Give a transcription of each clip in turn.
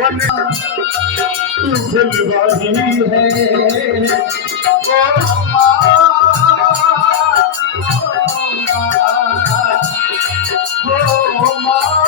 वन तू फुलवारी है ओ माँ, ओ माँ,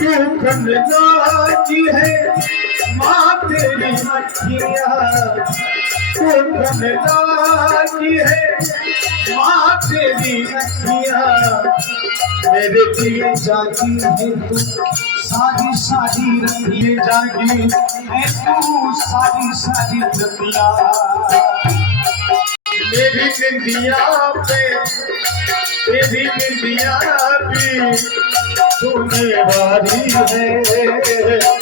दुख लागी है माँ तेरी अखियाँ, दुख लागी है माँ तेरी अखियाँ, मेरे लिए जागी है तू सारी सारी रतियाँ, जागी है तू सारी सारी रतियाँ, मेरी निंदिया पे तेरी निंदिया भी सोने वाली है।